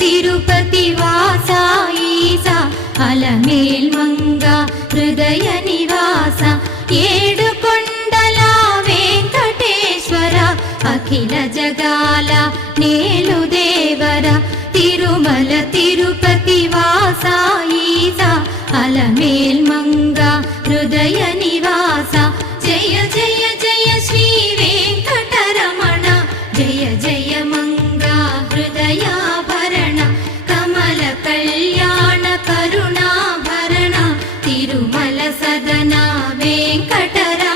తిరుపతి వాస ఈస అలమేల్ మంగ హృదయ నివాస ఏడు కొండల వెంకటేశ్వర అఖిల జగాల నేలు దేవర తిరుమల తిరుపతి వాస ఈస అలమేల్ మంగ హృదయ నివాస జయ జయ జయ శ్రీ వెంకటరమణ జయ జయ మంగ హృదయాభరణ కమల కళ్యాణ కరుణాభరణ తిరుమల సదన వెంకటరమణ